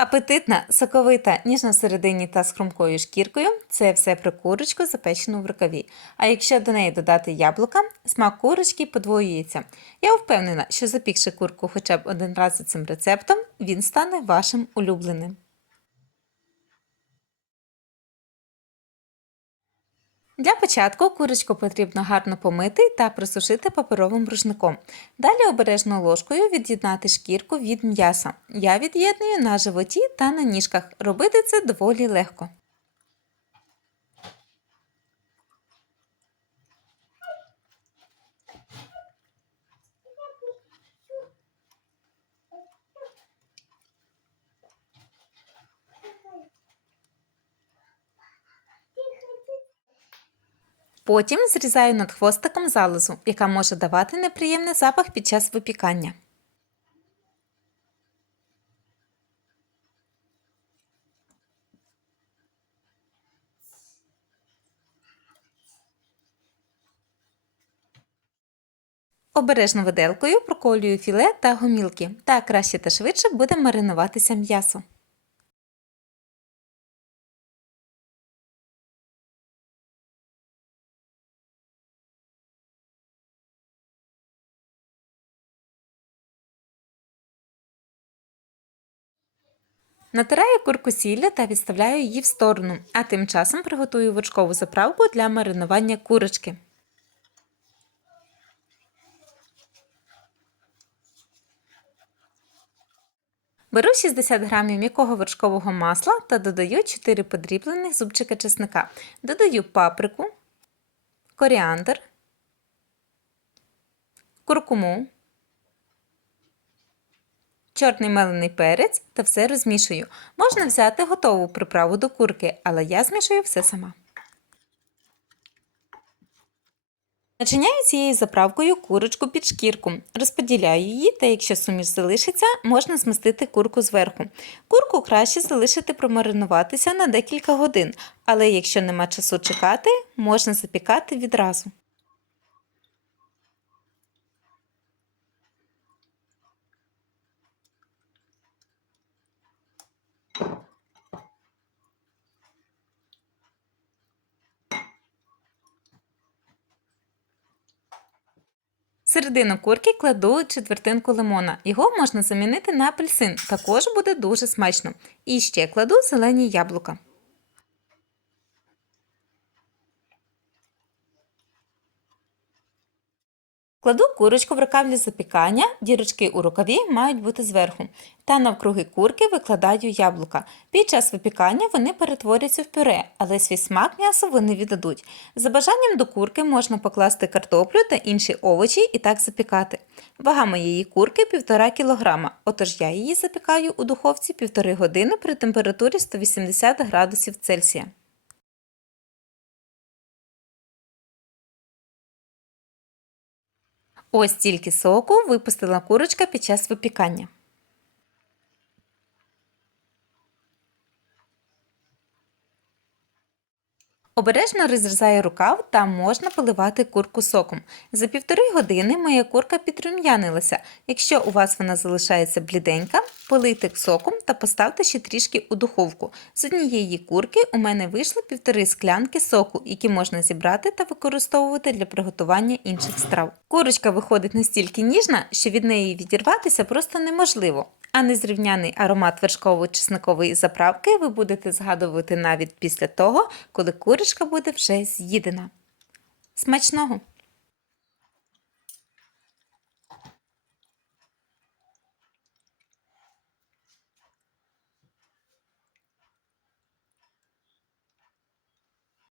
Апетитна, соковита, ніжна всередині та з хрумкою шкіркою це все про курочку, запечену в рукаві. А якщо до неї додати яблука, смак курочки подвоюється. Я впевнена, що запікши курку хоча б один раз за цим рецептом, він стане вашим улюбленим. Для початку курочку потрібно гарно помити та просушити паперовим рушником. Далі обережно ложкою від'єднати шкірку від м'яса. Я від'єдную на животі та на ніжках. Робити це доволі легко. Потім зрізаю над хвостиком залозу, яка може давати неприємний запах під час випікання. Обережно виделкою проколюю філе та гомілки. Так краще та швидше буде маринуватися м'ясо. Натираю курку сіллю та відставляю її в сторону, а тим часом приготую вершкову заправку для маринування курочки. Беру 60 г м'якого вершкового масла та додаю 4 подріблених зубчика чесника. Додаю паприку, коріандр, куркуму, чорний мелений перець та все розмішую. Можна взяти готову приправу до курки, але я змішую все сама. Начиняю цією заправкою курочку під шкірку, розподіляю її, та якщо суміш залишиться, можна змастити курку зверху. Курку краще залишити промаринуватися на декілька годин, але якщо нема часу чекати, можна запікати відразу. Середину курки кладу четвертинку лимона. Його можна замінити на апельсин, також буде дуже смачно. І ще кладу зелені яблука. Кладу курочку в рукав для запікання, дірочки у рукаві мають бути зверху. Та навкруги курки викладаю яблука. Під час випікання вони перетворяться в пюре, але свій смак м'ясу вони віддадуть. За бажанням до курки можна покласти картоплю та інші овочі і так запікати. Вага моєї курки 1,5 кг, отож я її запікаю у духовці 1,5 години при температурі 180 градусів Цельсія. Ось стільки соку випустила курочка під час випікання. Обережно розрізаю рукав та можна поливати курку соком. За півтори години моя курка підрум'янилася. Якщо у вас вона залишається бліденька, полийте соком та поставте ще трішки у духовку. З однієї курки у мене вийшло півтори склянки соку, які можна зібрати та використовувати для приготування інших страв. Курочка виходить настільки ніжна, що від неї відірватися просто неможливо. А незрівняний аромат вершково-чесникової заправки ви будете згадувати навіть після того, коли курочка буде вже з'їдена. Смачного!